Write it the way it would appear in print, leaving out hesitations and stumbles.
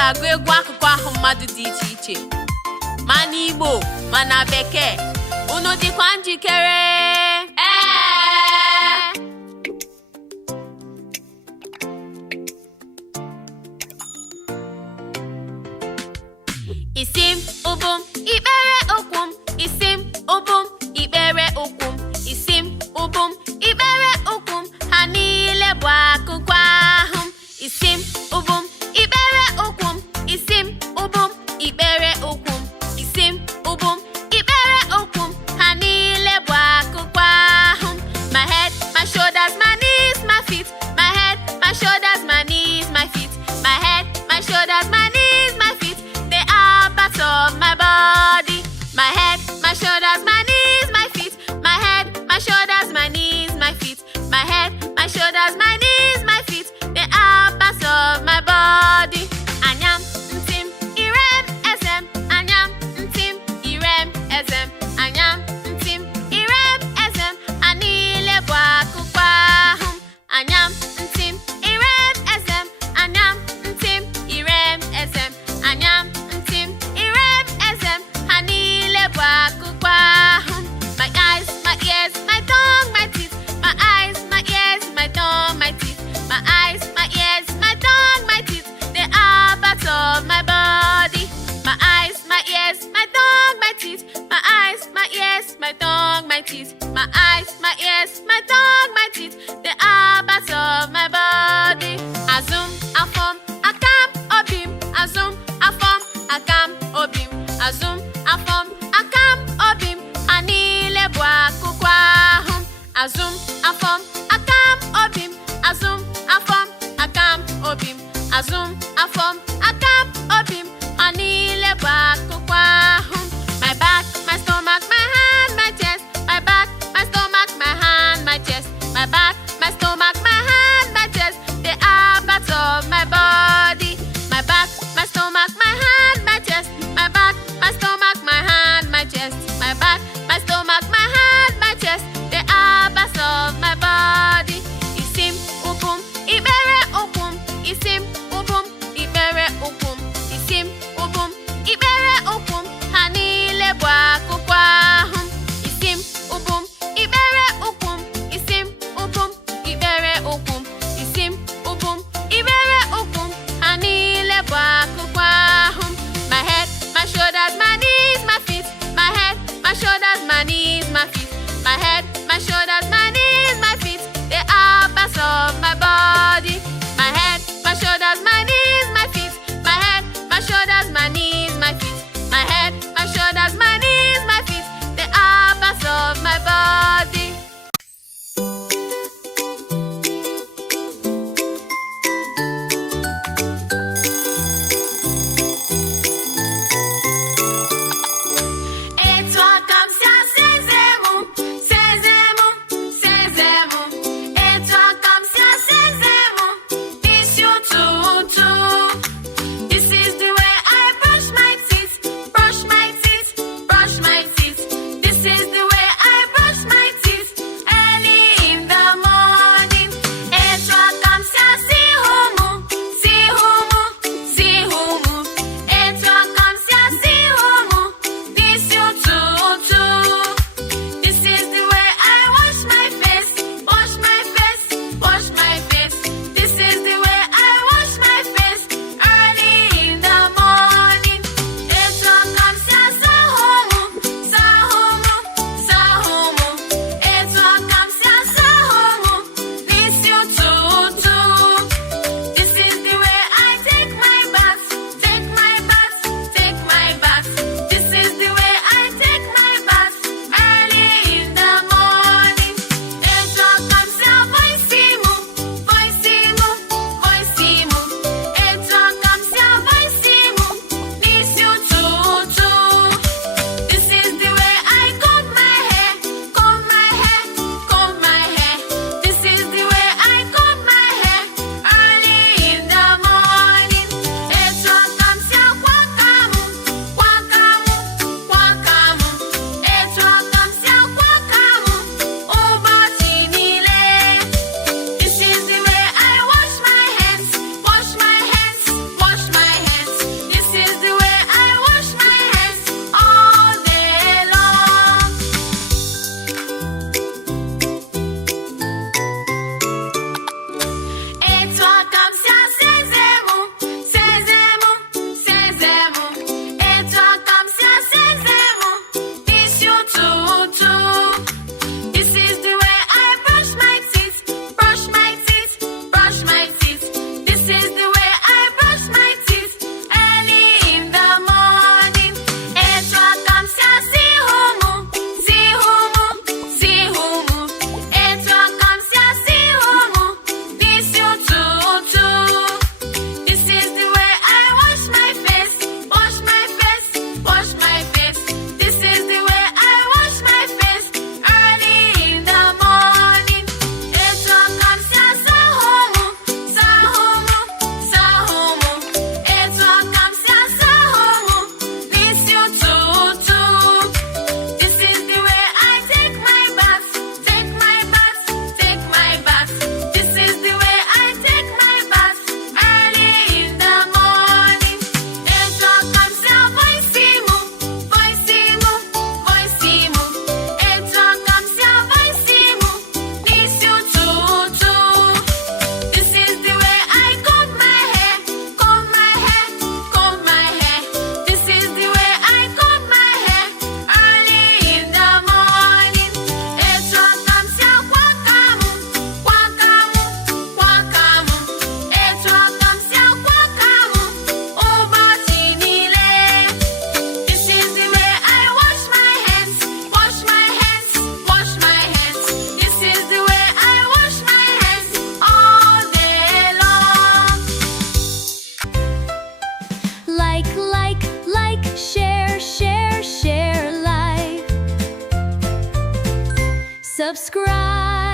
ga-agụ egwu akụkọ ahụ mmadụ dị iche iche, ma n'Igbo ma na Bekee. Unu dịkwa njikere? Isim ubum ikpere ụkwụ m, isim ubum ikpere ụkwụ m, isim ubum ikpere ụkwụ m, ha niile bụ akụkọ ahụ m. Isim ubum ikpere ụkwụ m, isim ubum ikpere ụkwụ m, isim ubum ikpere ụkwụ m, ha niile bụ akụkọ ahụ m. My head, my shoulders, my knees, my feet. My head, my shoulders, my knees, my feet. My head, my shoulders, my knees, my feet. They are parts of my body. My head, my shoulders, my knees, my feet. My head, my shoulders, my knees, my feet. My head, my shoulders, my knees, my feet. They are parts of my body. Anyam, ntim, irem, ezem. Anyam, ntim, irem, ezem. Anyam, ntim, irem, ezem. Anile bụ akụkọ ahụ m. Anyam, ntim, irem, ezem. Anyam, ntim, irem, ezem. Anyam, ntim, irem, ezem. Ha niile bụ akụkọ ahụ m. My eyes, my ears, my tongue, my teeth. My eyes, my ears, my tongue, my teeth. My eyes, my ears, my tongue, my teeth. They are parts of my body. My eyes, my ears, my tongue, my teeth. My eyes, my ears, my tongue, my teeth. My eyes, my ears, my tongue, my teeth. They are parts of my body. Azum, afom, akam, obim. Azum, afom, akam, obim. Azum, afom, akam, obim. Ha niile bụ akụkọ ahụ m. Azum, afom, akam, obim. Azum, afom, akam, obim. Azum, afom, akam, obim.